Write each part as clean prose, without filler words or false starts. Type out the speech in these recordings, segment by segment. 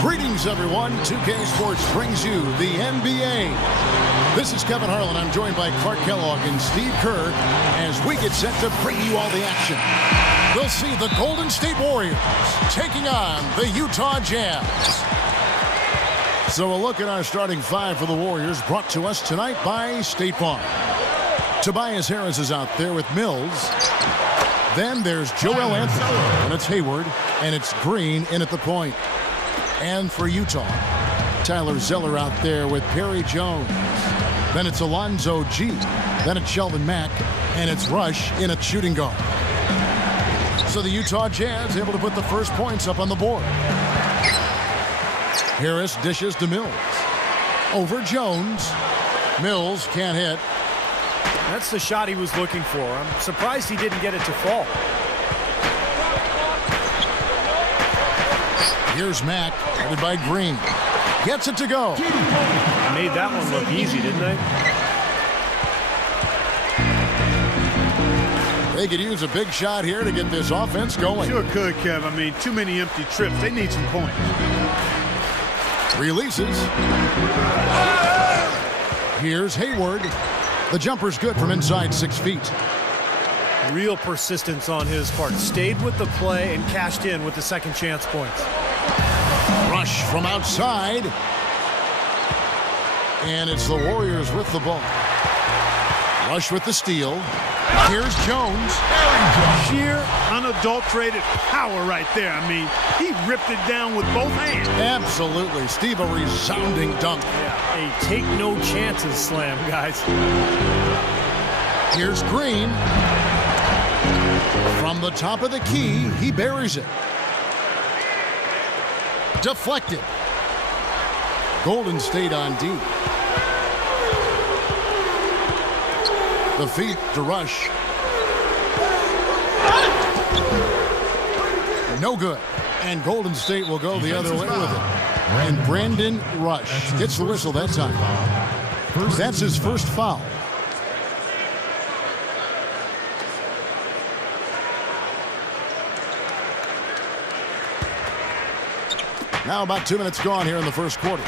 Greetings, everyone. 2K Sports brings you the NBA. This is Kevin Harlan. I'm joined by Clark Kellogg and Steve Kerr as we get set to bring you all the action. We'll see the Golden State Warriors taking on the Utah Jazz. So a look at our starting five for the Warriors, brought to us tonight by State Farm. Tobias Harris is out there with Mills. Then there's Joel Anthony, and it's Hayward, and it's Green in at the point. And for Utah, Tyler Zeller out there with Perry Jones. Then it's Alonzo G. Then it's Sheldon Mack, and it's Rush in at shooting guard. So the Utah Jazz able to put the first points up on the board. Harris dishes to Mills. Over Jones. Mills can't hit. That's the shot he was looking for. I'm surprised he didn't get it to fall. Here's Mack, headed by Green. Gets it to go. I made that one look easy, didn't I? They could use a big shot here to get this offense going. Sure could, Kev. I mean, too many empty trips. They need some points. Releases. Here's Hayward. The jumper's good from inside 6 feet. Real persistence on his part. Stayed with the play and cashed in with the second chance points. Rush from outside. And it's the Warriors with the ball. Rush with the steal. Here's Jones. Sheer, unadulterated power right there. I mean, he ripped it down with both hands. Absolutely. Steve, a resounding dunk. Yeah, a take no chances slam, guys. Here's Green. From the top of the key, he buries it. Deflected. Golden State on D. The feet to Rush. No good. And Golden State will go the other way with it. And Brandon Rush gets the whistle that time. That's his first foul. Now about 2 minutes gone here in the first quarter.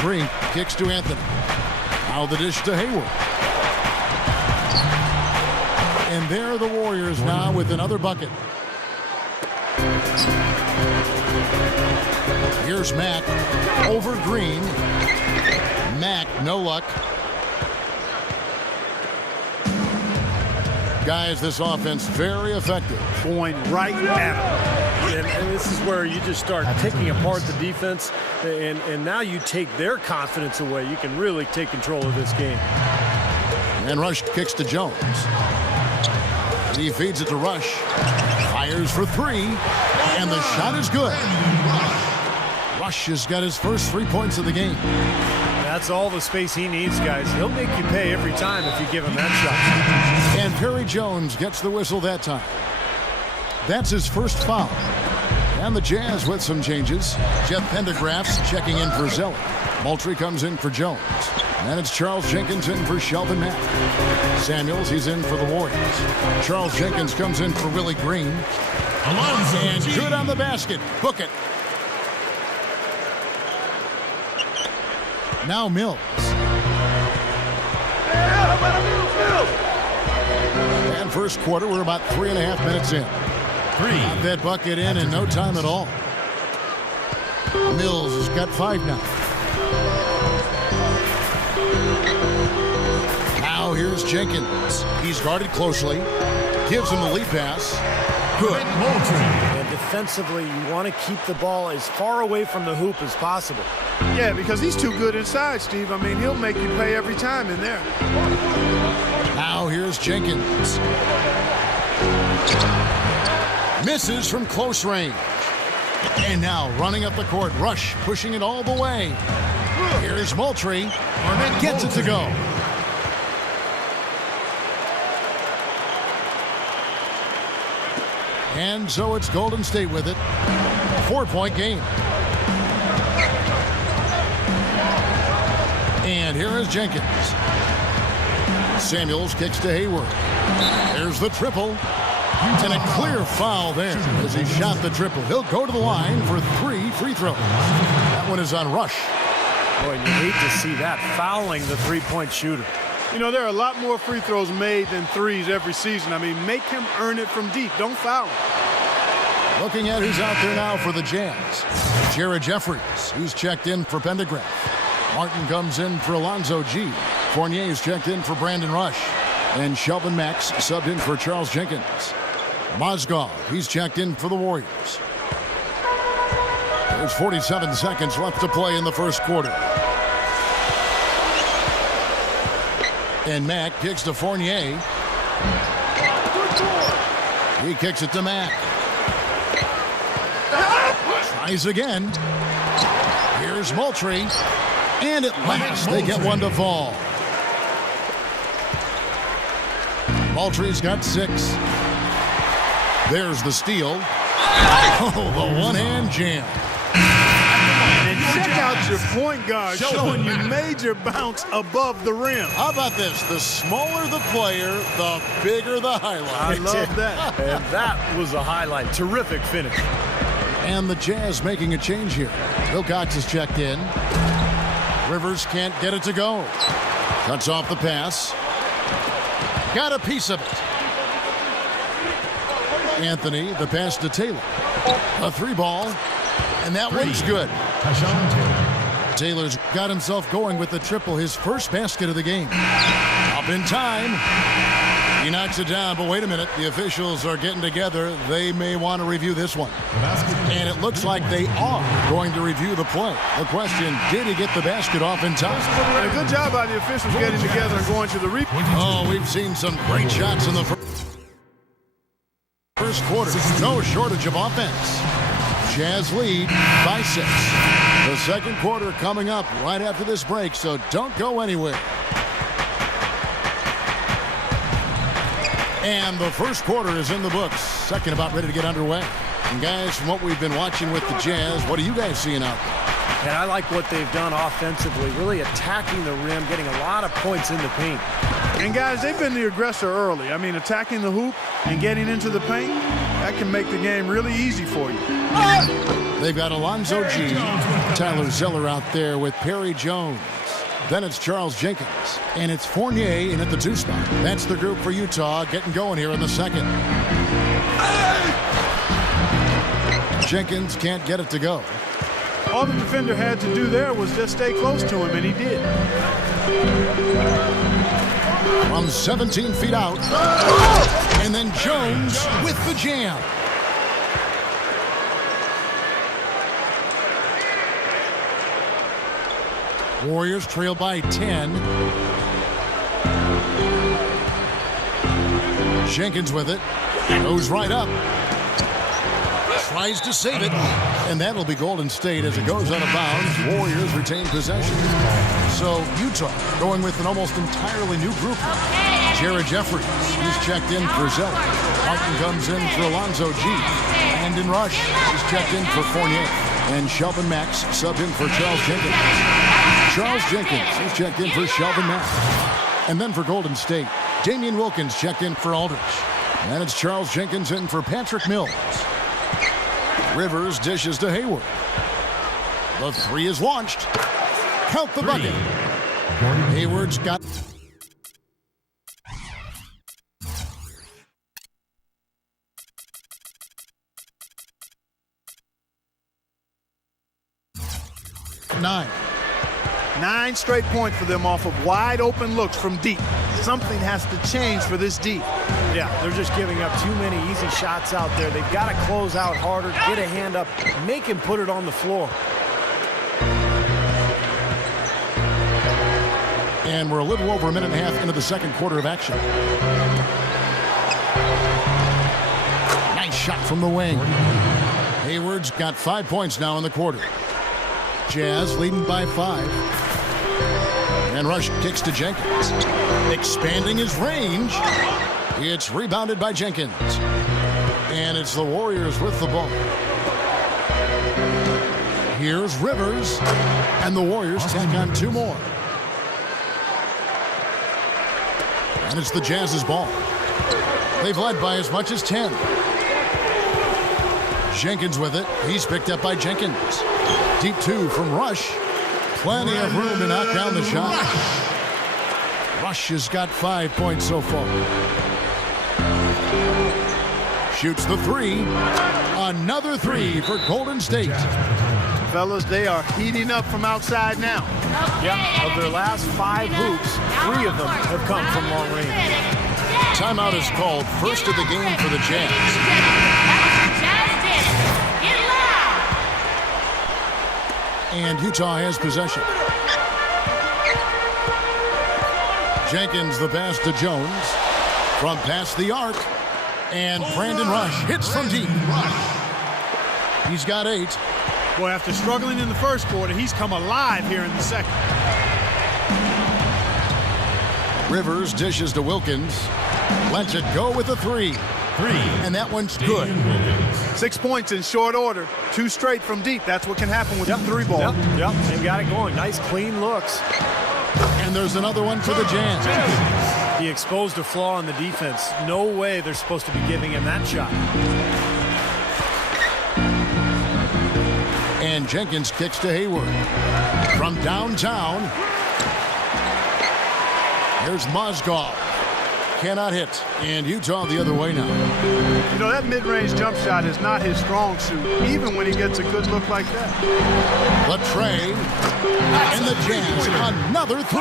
Green kicks to Anthony. Now the dish to Hayward. And there are the Warriors now with another bucket. Here's Mack over Green. Mack, no luck. Guys, this offense very effective. Going right at him. And this is where you just start picking apart the defense, and now you take their confidence away. You can really take control of this game. And Rush kicks to Jones. He feeds it to Rush. Fires for three. And the shot is good. Rush has got his first 3 points of the game. That's all the space he needs, guys. He'll make you pay every time if you give him that shot. And Perry Jones gets the whistle that time. That's his first foul. And the Jazz with some changes. Jeff Pendergraft's checking in for Zeller. Moultrie comes in for Jones. And it's Charles Jenkins in for Sheldon Mack. Samuels, he's in for the Warriors. Charles Jenkins comes in for Willie Green. And good on the basket. Book it. Now Mills. And first quarter, we're about 3.5 minutes in. Got that bucket in no time at all. Mills has got 5 now. Now here's Jenkins. He's guarded closely. Gives him the lead pass. Good. And defensively, you want to keep the ball as far away from the hoop as possible. Yeah, because he's too good inside, Steve. I mean, he'll make you pay every time in there. Now here's Jenkins. Misses from close range. And now running up the court, Rush pushing it all the way. Here's Moultrie. Gets it to go. And so it's Golden State with it. 4-point game. And here is Jenkins. Samuels kicks to Hayward. There's the triple. And a clear foul there as he shot the triple. He'll go to the line for 3 free throws. That one is on Rush. Boy, you hate to see that, fouling the three-point shooter. You know, there are a lot more free throws made than threes every season. I mean, make him earn it from deep. Don't foul him. Looking at who's out there now for the Jazz. Jared Jeffries, who's checked in for Pendergraft. Martin comes in for Alonzo G. Fournier's checked in for Brandon Rush. And Shelvin Max subbed in for Charles Jenkins. Mozgov, he's checked in for the Warriors. There's 47 seconds left to play in the first quarter. And Mack kicks to Fournier. He kicks it to Mack. Tries again. Here's Moultrie. And at last, they get one to fall. Moultrie's got 6. There's the steal. Oh, the one-hand jam. And check out your point guard showing you major bounce above the rim. How about this? The smaller the player, the bigger the highlight. I love that. And that was a highlight. Terrific finish. And the Jazz making a change here. Wilcox is checked in. Rivers can't get it to go. Cuts off the pass. Got a piece of it. Anthony, the pass to Taylor. A 3-ball. And that one's good. Taylor's got himself going with the triple, his first basket of the game. Up in time. He knocks it down, but wait a minute. The officials are getting together. They may want to review this one. And it looks like they are going to review the play. The question, did he get the basket off in time? And a good job by the officials getting together and going to the replay. Oh, we've seen some great shots in the first quarter. No shortage of offense. Jazz lead by 6. The second quarter coming up right after this break, so don't go anywhere. And the first quarter is in the books. Second about ready to get underway. And guys, from what we've been watching with the Jazz, what are you guys seeing out there? And I like what they've done offensively, really attacking the rim, getting a lot of points in the paint. And guys, they've been the aggressor early. I mean, attacking the hoop and getting into the paint, that can make the game really easy for you. They've got Alonzo G, Tyler Zeller out there with Perry Jones. Then it's Charles Jenkins, and it's Fournier in at the 2 spot. That's the group for Utah getting going here in the second. Jenkins can't get it to go. All the defender had to do there was just stay close to him, and he did. From 17 feet out. And then Jones with the jam. Warriors trail by 10. Jenkins with it. Goes right up. Tries to save it. And that'll be Golden State as it goes out of bounds. Warriors retain possession. So Utah going with an almost entirely new group. Jared Jeffries, who's checked in for Zeller. Martin comes in for Alonzo G. Brandon Rush is checked in for Fournier. And Shelvin Max subbed in for Charles Jenkins. Charles Jenkins is checked in for Shelvin Mack. And then for Golden State, Damian Wilkins checked in for Aldridge. And it's Charles Jenkins in for Patrick Mills. Rivers dishes to Hayward. The 3 is launched. Count the bucket. Hayward's got... Nine straight points for them off of wide open looks from deep. Something has to change for this deep. Yeah, they're just giving up too many easy shots out there. They've got to close out harder, get a hand up, make him put it on the floor. And we're a little over a minute and a half into the second quarter of action. Nice shot from the wing. Hayward's got 5 points now in the quarter. Jazz leading by 5. And Rush kicks to Jenkins. Expanding his range. It's rebounded by Jenkins. And it's the Warriors with the ball. Here's Rivers. And the Warriors tack on 2 more. And it's the Jazz's ball. They've led by as much as 10. Jenkins with it. He's picked up by Jenkins. Deep 2 from Rush. Plenty of room to knock down the shot. Rush has got 5 points so far. Shoots the 3. Another 3 for Golden State. Fellas, they are heating up from outside now. Yeah, of their last 5 hoops, 3 of them have come from long range. Timeout is called. First of the game for the Jazz. And Utah has possession. Jenkins the pass to Jones. From past the arc. And Brandon Rush hits from deep. He's got 8. Boy, after struggling in the first quarter, he's come alive here in the second. Rivers dishes to Wilkins. Lets it go with a 3. And that one's good. 6 points in short order. 2 straight from deep. That's what can happen with the 3 ball. Yep, they've got it going. Nice, clean looks. And there's another one for the Jazz. He exposed a flaw in the defense. No way they're supposed to be giving him that shot. And Jenkins kicks to Hayward. From downtown. Here's Mozgov. Cannot hit. And Utah the other way now. You know, that mid-range jump shot is not his strong suit, even when he gets a good look like that. Latrey. And the Jazz. Another 3.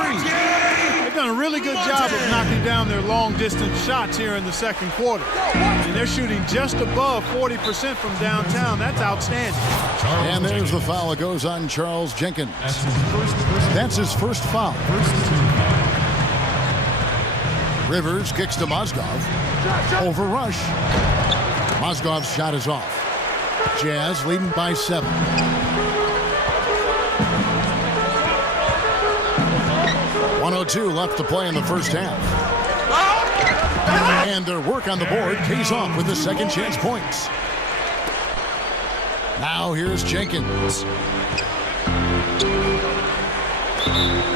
They've done a really good job of knocking down their long-distance shots here in the second quarter. And they're shooting just above 40% from downtown. That's outstanding. And there's the foul. It goes on Charles Jenkins. That's his first foul. Rivers kicks to Mozgov. Over Rush. Mozgov's shot is off. Jazz leading by 7. .102 left to play in the first half. And their work on the board pays off with the second chance points. Now here's Jenkins.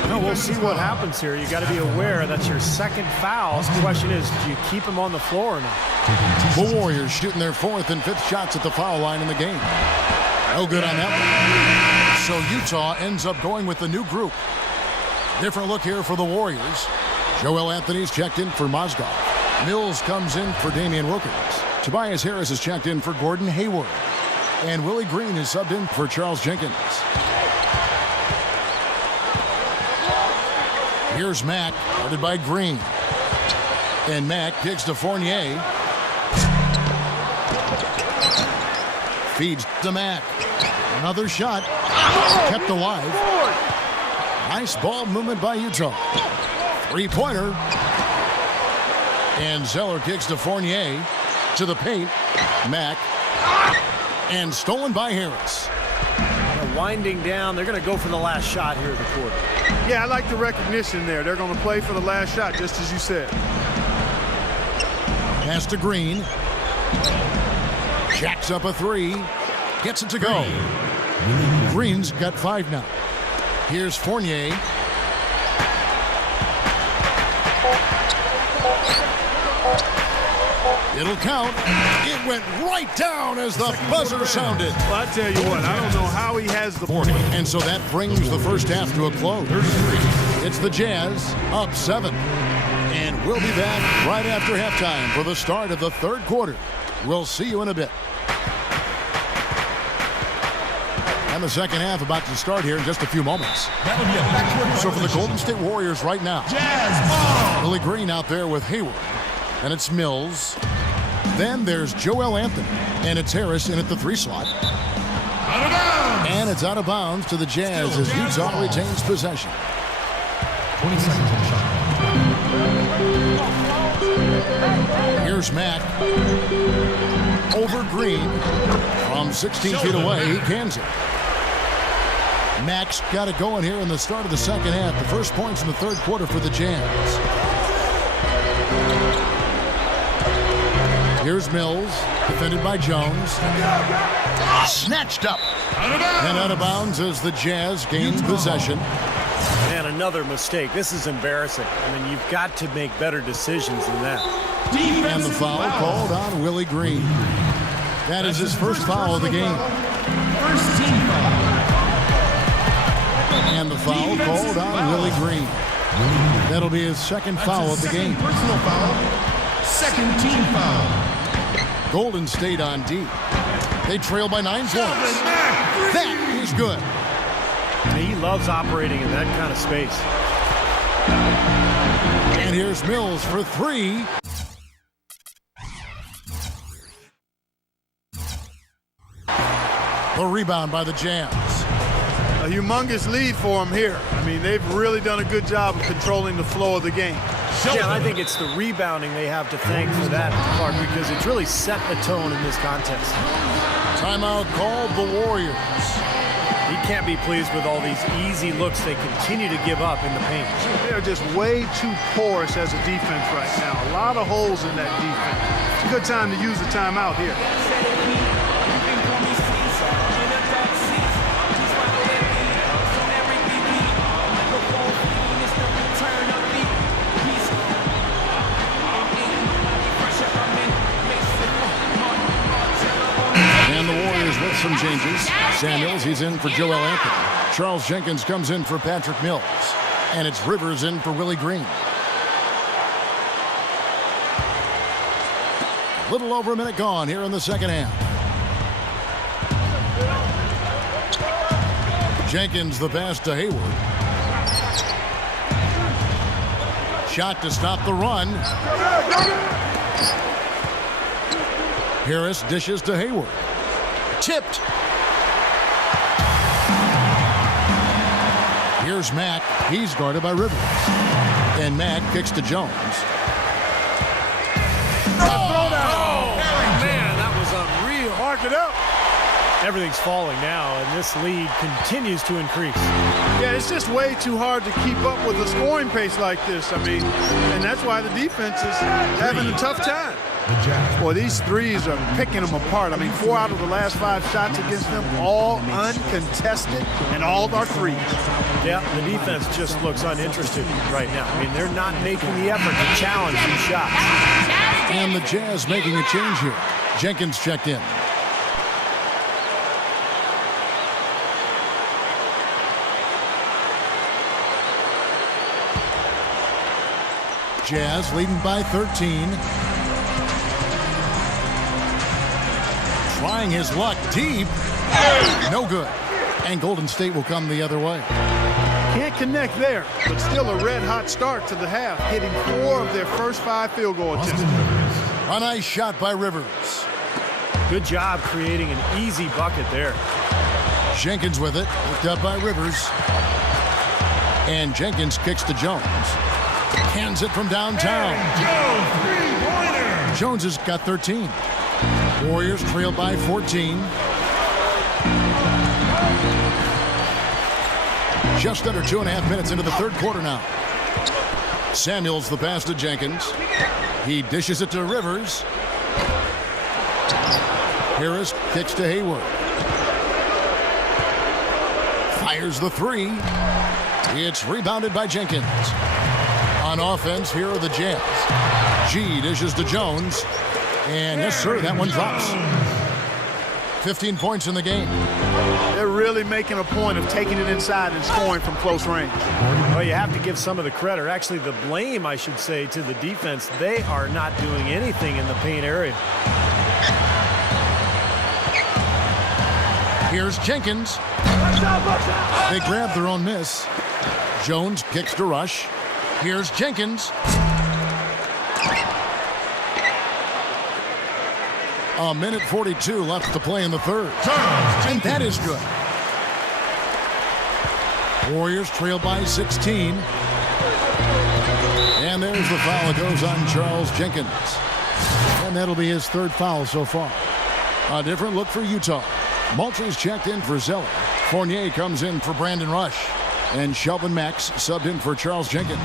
No, we'll see what happens here. You got to be aware that's your second foul. The question is, do you keep him on the floor or not? The Warriors shooting their 4th and 5th shots at the foul line in the game. No good on that one. So Utah ends up going with the new group. Different look here for the Warriors. Joel Anthony's checked in for Mozgov. Mills comes in for Damian Wilkins. Tobias Harris is checked in for Gordon Hayward. And Willie Green is subbed in for Charles Jenkins. Here's Mack, guarded by Green. And Mack kicks to Fournier. Feeds to Mack. Another shot. Kept alive. Nice ball movement by Utah. 3-pointer. And Zeller kicks to Fournier. To the paint. Mack. And stolen by Harris. They're winding down. They're going to go for the last shot here in the quarter. Yeah, I like the recognition there. They're going to play for the last shot, just as you said. Pass to Green. Jacks up a 3. Gets it to go. Green's got 5 now. Here's Fournier. It'll count. It went right down as the buzzer sounded. Well, I tell you what, I don't know how he has the 40. And so that brings the first half to a close. It's the Jazz up 7. And we'll be back right after halftime for the start of the third quarter. We'll see you in a bit. And the second half about to start here in just a few moments. So for the Golden State Warriors right now, Willie Green out there with Hayward. And it's Mills. Then there's Joel Anthony. And it's Harris in at the 3 slot. And it's out of bounds to the Jazz as Utah retains possession. 20 seconds on the shot. Here's Mack. Over Green. From 16 feet away, he cans it. Mack's got it going here in the start of the second half. The first points in the third quarter for the Jazz. Here's Mills, defended by Jones. Snatched up. And out of bounds as the Jazz gain possession. Man, another mistake. This is embarrassing. I mean, you've got to make better decisions than that. And the foul called on Willie Green. That is his first foul of the game. First team foul. And the foul called on Willie Green. That'll be his second foul of the game. Personal foul. Second team foul. Golden State on D. They trail by 9 points. That is good. He loves operating in that kind of space. And here's Mills for 3. The rebound by the Jazz. A humongous lead for them here. I mean, they've really done a good job of controlling the flow of the game. Yeah, and I think it's the rebounding they have to thank for that, Clark, because it's really set the tone in this contest. Timeout called the Warriors. He can't be pleased with all these easy looks they continue to give up in the paint. They're just way too porous as a defense right now. A lot of holes in that defense. It's a good time to use the timeout here. And the Warriors with some changes. Samuels, he's in for Joel Anthony. Charles Jenkins comes in for Patrick Mills. And it's Rivers in for Willie Green. A little over a minute gone here in the second half. Jenkins the pass to Hayward. Shot to stop the run. Harris dishes to Hayward. Tipped. Here's Mack. He's guarded by Rivers. And Mack kicks to Jones. Oh, man, that was unreal. Mark it up. Everything's falling now, and this lead continues to increase. Yeah, it's just way too hard to keep up with a scoring pace like this. I mean, and that's why the defense is having a tough time. Boy, these threes are picking them apart. I mean, 4 out of the last 5 shots against them, all uncontested, and all are threes. Yeah, the defense just looks uninterested right now. I mean, they're not making the effort to challenge these shots. And the Jazz making a change here. Jenkins checked in. Jazz leading by 13. Trying his luck deep. No good. And Golden State will come the other way. Can't connect there, but still a red-hot start to the half, hitting 4 of their first 5 field goal attempts. A nice shot by Rivers. Good job creating an easy bucket there. Jenkins with it, picked up by Rivers. And Jenkins kicks to Jones. Hands it from downtown. Jones has got 13. Warriors trail by 14. Just under 2.5 minutes into the third quarter now. Samuels the pass to Jenkins. He dishes it to Rivers. Harris kicks to Hayward. Fires the 3. It's rebounded by Jenkins. On offense, here are the Jazz. G dishes to Jones. And yes, sir, that one drops. 15 points in the game. They're really making a point of taking it inside and scoring from close range. Well, you have to give some of the credit, or actually the blame, I should say, to the defense. They are not doing anything in the paint area. Here's Jenkins. They grab their own miss. Jones kicks to Rush. Here's Jenkins. A minute 42 left to play in the third. And that is good. Warriors trail by 16. And there's the foul that goes on Charles Jenkins. And that'll be his 3rd foul so far. A different look for Utah. Moultrie's checked in for Zeller. Fournier comes in for Brandon Rush. And Shelvin Max subbed in for Charles Jenkins.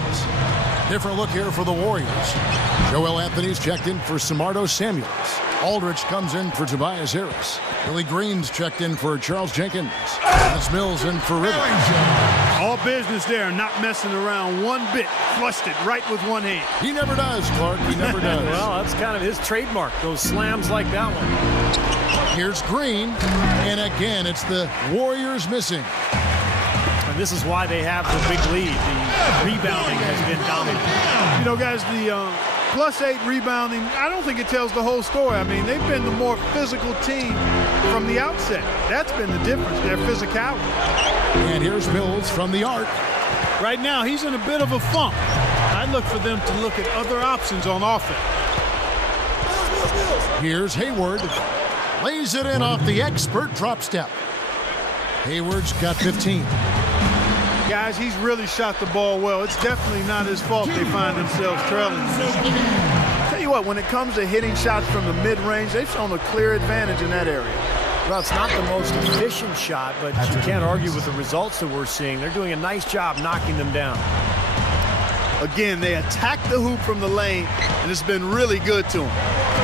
Different look here for the Warriors. Joel Anthony's checked in for Samardo Samuels. Aldridge comes in for Tobias Harris. Willie Green's checked in for Charles Jenkins. That's Mills in for Rivers. All business there, not messing around one bit. Flushed it right with one hand. He never does, Clark. He never does. Well, that's kind of his trademark, those slams like that one. Here's Green, and again, it's the Warriors missing. And this is why they have the big lead. The rebounding has been dominant. You know, guys, the +8 rebounding, I don't think it tells the whole story. I mean, they've been the more physical team from the outset. That's been the difference, their physicality. And here's Mills from the arc. Right now, he's in a bit of a funk. I look for them to look at other options on offense. Here's Hayward. Lays it in off the expert drop step. Hayward's got 15. Guys, he's really shot the ball well. It's definitely not his fault they find themselves trailing. Tell you what, when it comes to hitting shots from the mid-range, they've shown a clear advantage in that area. Well, it's not the most efficient shot, but you can't argue with the results that we're seeing. They're doing a nice job knocking them down. Again, they attack the hoop from the lane, and it's been really good to them.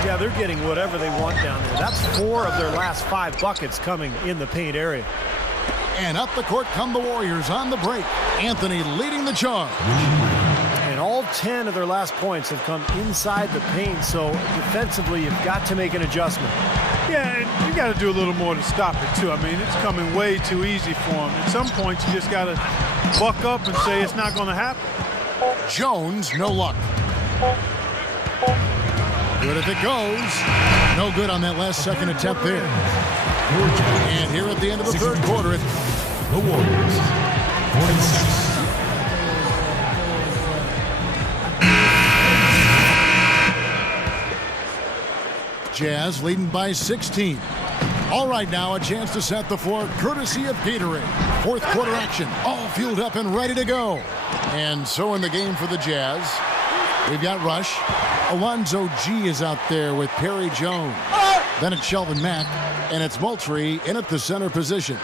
Yeah, they're getting whatever they want down there. That's 4 of their last 5 buckets coming in the paint area. And up the court come the Warriors on the break. Anthony leading the charge. And all 10 of their last points have come inside the paint, so defensively you've got to make an adjustment. Yeah, and you got to do a little more to stop it, too. I mean, it's coming way too easy for them. At some point, you just got to buck up and say it's not going to happen. Jones, no luck. Good if it goes. No good on that last second attempt there. And here at the end of the third quarter, it's The Warriors, 46. Jazz leading by 16. All right, now a chance to set the floor courtesy of Gatorade. Fourth quarter action, all fueled up and ready to go. And so in the game for the Jazz, we've got Rush. Alonzo G is out there with Perry Jones. Then it's Shelvin Mack, and it's Moultrie in at the center position.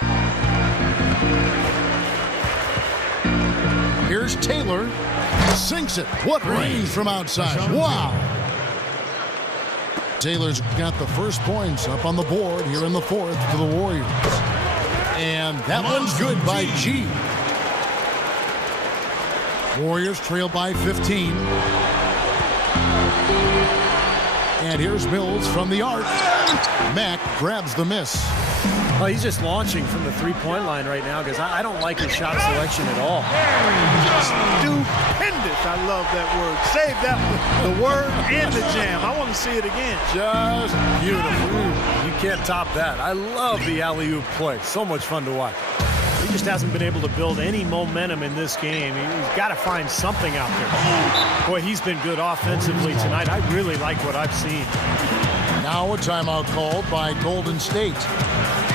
Here's Taylor. Sinks it. What range from outside. Wow. Taylor's got the first points up on the board here in the fourth for the Warriors. And that one's good by G. Warriors trail by 15. And here's Mills from the arc. Mack grabs the miss. Well, he's just launching from the three-point line right now because I don't like his shot selection at all. Stupendous. I love that word. Save that one. The word and the jam. I want to see it again. Just beautiful. You can't top that. I love the alley-oop play. So much fun to watch. He just hasn't been able to build any momentum in this game. He's got to find something out there. Boy, he's been good offensively tonight. I really like what I've seen. Now a timeout called by Golden State.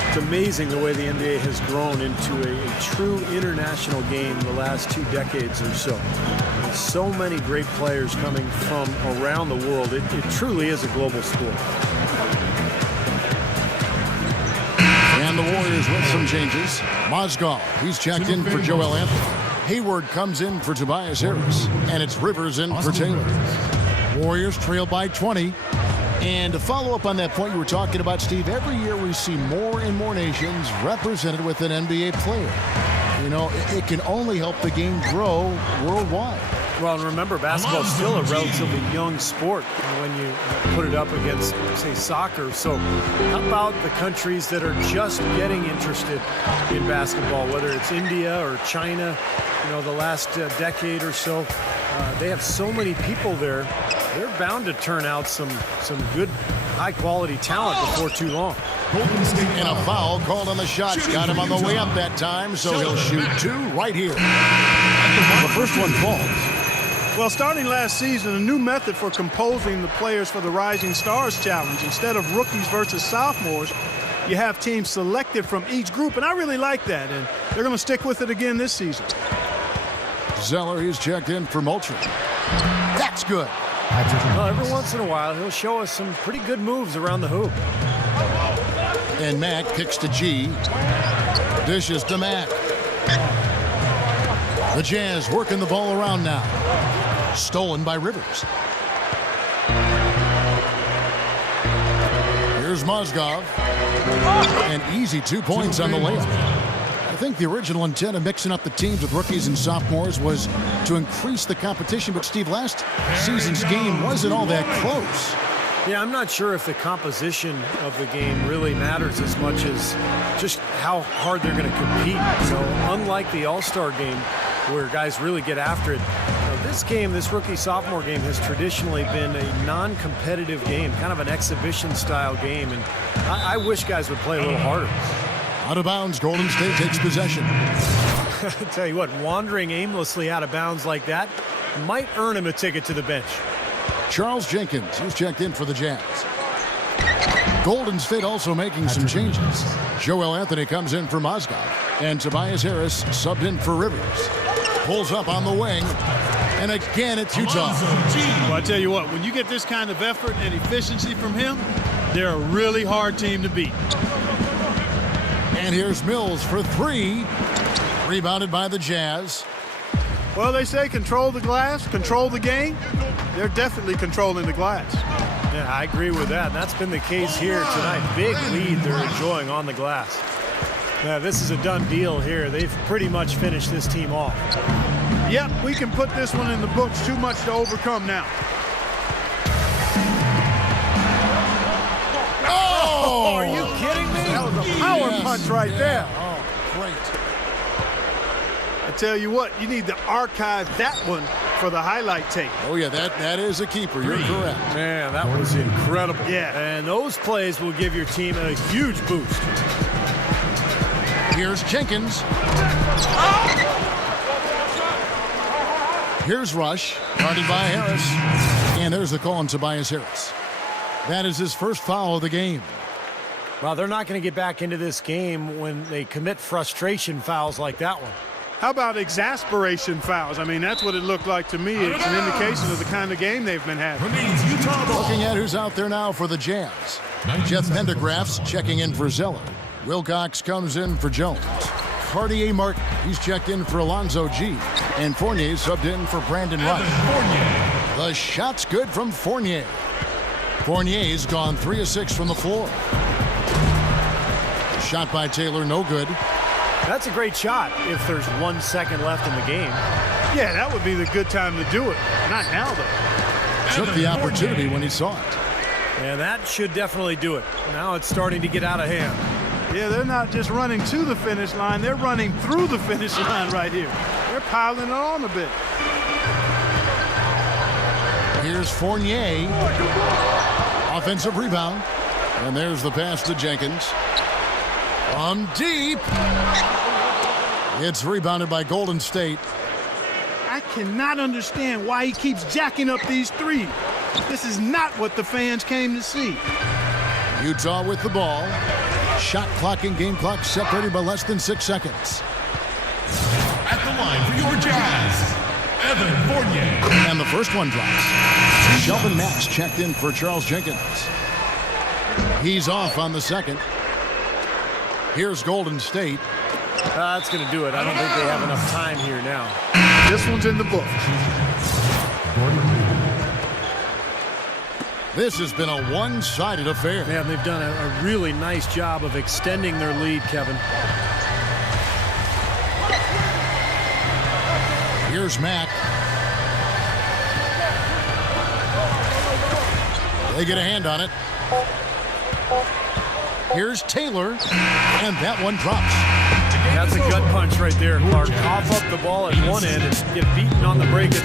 It's amazing the way the NBA has grown into a true international game the last 2 decades or so. With so many great players coming from around the world. It truly is a global sport. And the Warriors with some changes. Mozgov, he's checked in for Joel Anthony. Hayward comes in for Tobias Harris. And it's Rivers in for Taylor. Warriors trail by 20. And to follow up on that point you were talking about, Steve, every year we see more and more nations represented with an NBA player. You know, it can only help the game grow worldwide. Well, and remember, basketball is still a relatively young sport when you put it up against, say, soccer. So how about the countries that are just getting interested in basketball, whether it's India or China, you know, the last decade or so. They have so many people there. They're bound to turn out some good, high-quality talent before too long. And a foul called on the shot. Got him on the way up that time, so he'll shoot 2 right here. The first one falls. Well, starting last season, a new method for composing the players for the Rising Stars Challenge. Instead of rookies versus sophomores, you have teams selected from each group, and I really like that, and they're going to stick with it again this season. Zeller, he's checked in for Moultrie. That's good. Well, every once in a while, he'll show us some pretty good moves around the hoop. And Mack kicks to G. Dishes to Mack. The Jazz working the ball around now. Stolen by Rivers. Here's Mozgov. An easy 2 points on the layup. I think the original intent of mixing up the teams with rookies and sophomores was to increase the competition. But, Steve, last season's game wasn't all that close. Yeah, I'm not sure if the composition of the game really matters as much as just how hard they're going to compete. So unlike the All-Star game where guys really get after it, this game, this rookie-sophomore game, has traditionally been a non-competitive game, kind of an exhibition-style game. And I wish guys would play a little harder. Out of bounds, Golden State takes possession. I tell you what, wandering aimlessly out of bounds like that might earn him a ticket to the bench. Charles Jenkins, who's checked in for the Jazz. Golden State also making some changes. Joel Anthony comes in for Mozgov, and Tobias Harris subbed in for Rivers. Pulls up on the wing, and again it's Utah. Well, I tell you what, when you get this kind of effort and efficiency from him, they're a really hard team to beat. And here's Mills for three. Rebounded by the Jazz. Well, they say control the glass, control the game. They're definitely controlling the glass. Yeah, I agree with that. That's been the case here tonight. Big lead they're enjoying on the glass. Yeah, this is a done deal here. They've pretty much finished this team off. Yep, we can put this one in the books. Too much to overcome now. Oh! Are you kidding me? That was a power punch right there. Oh, great. I tell you what, you need to archive that one for the highlight tape. Oh, yeah, that is a keeper. You're correct. Man, that was incredible. Yeah. And those plays will give your team a huge boost. Here's Jenkins. Here's Rush, guarded by Harris. And there's the call on Tobias Harris. That is his first foul of the game. Well, they're not going to get back into this game when they commit frustration fouls like that one. How about exasperation fouls? I mean, that's what it looked like to me. It's an indication of the kind of game they've been having. Looking at who's out there now for the Jazz. Jeff Pendergraph's checking in for Zeller. Wilcox comes in for Jones. Cartier Martin, he's checked in for Alonzo G. And Fournier subbed in for Brandon Rush. The shot's good from Fournier. Fournier's gone 3 of 6 from the floor. Shot by Taylor, no good. That's a great shot if there's 1 second left in the game. Yeah, that would be the good time to do it. Not now, though. Took the opportunity when he saw it. And that should definitely do it. Now it's starting to get out of hand. Yeah, they're not just running to the finish line. They're running through the finish line right here. They're piling it on a bit. Here's Fournier. Offensive rebound. And there's the pass to Jenkins. From deep. It's rebounded by Golden State. I cannot understand why he keeps jacking up these threes. This is not what the fans came to see. Utah with the ball. Shot clock and game clock separated by less than 6 seconds. At the line for your Jazz, Evan Fournier. And the first one drops. Sheldon Max checked in for Charles Jenkins. He's off on the second. Here's Golden State. That's going to do it. I don't think they have enough time here now. This one's in the book. This has been a one-sided affair. Man, they've done a really nice job of extending their lead, Kevin. Here's Mack. They get a hand on it. Here's Taylor, and that one drops. That's a gut punch right there, Clark. Cough up the ball at one end and get beaten on the break at